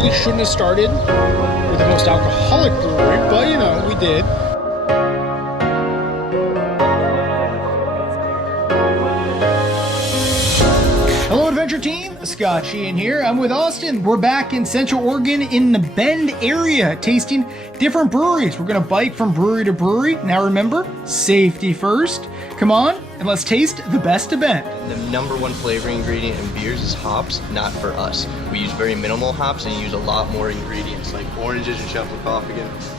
probably shouldn't have started with the most alcoholic brewery, but you know, we did. Hello Adventure Team, Scott Sheahen here. I'm with Austin. We're back in Central Oregon in the Bend area, tasting different breweries. We're gonna bike from brewery to brewery. Now remember, safety first. Come on, and let's taste the best of Bend. The #1 flavoring ingredient in beers is hops, not for us. We use very minimal hops and use a lot more ingredients like oranges and shuffle coffee,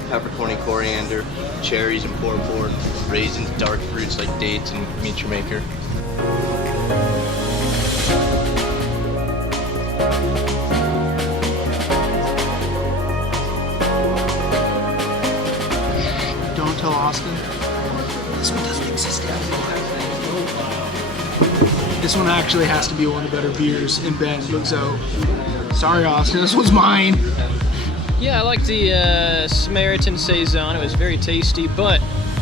peppercorn and coriander, cherries and port, raisins, dark fruits like dates and meet your maker. Don't tell Austin. This one doesn't exist yet. This one actually has to be one of the better beers in Bend, so sorry Austin, this one's mine. Yeah, I like the Samaritan Saison. It was very tasty, but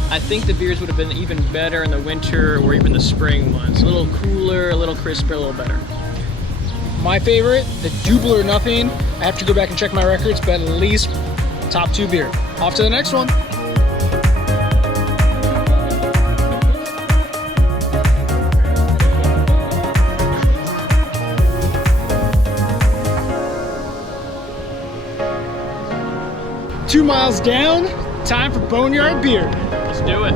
I think the beers would have been even better in the winter or even the spring months. A little cooler, a little crisper, a little better. My favorite, the Double or Nothing. I have to go back and check my records, but at least top 2 beer. Off to the next one. Two miles down, time for Boneyard Beer. Let's do it.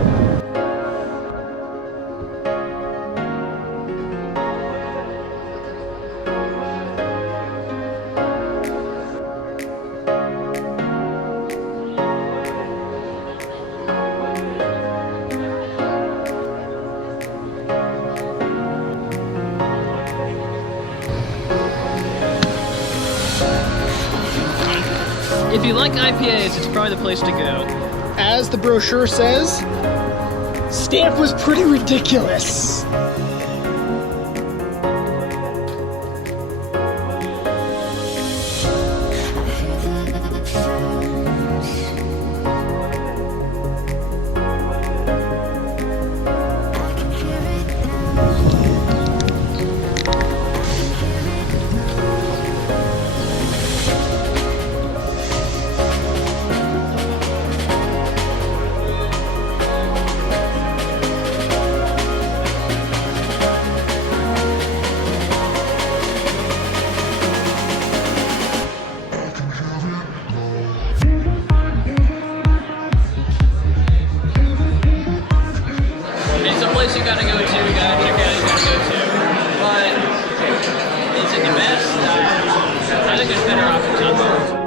If you like IPAs, it's probably the place to go. As the brochure says, stamp was pretty ridiculous. You gotta go to, you gotta check out, you gotta go to. But is it the best? I think there's better options out there.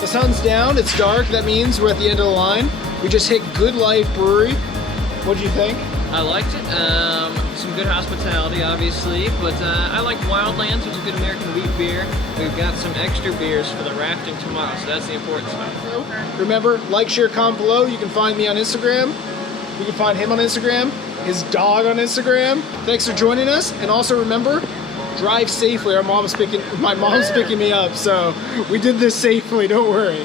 The sun's down, it's dark, that means we're at the end of the line. We just hit GoodLife Brewery. What'd you think? I liked it. Some good hospitality, obviously, but I like Wildlands, which is a good American wheat beer. We've got some extra beers for the rafting tomorrow, so that's the important stuff. Remember, like, share, comment below. You can find me on Instagram. You can find him on Instagram, his dog on Instagram. Thanks for joining us, and also remember, drive safely. My mom's picking me up, so we did this safely, don't worry.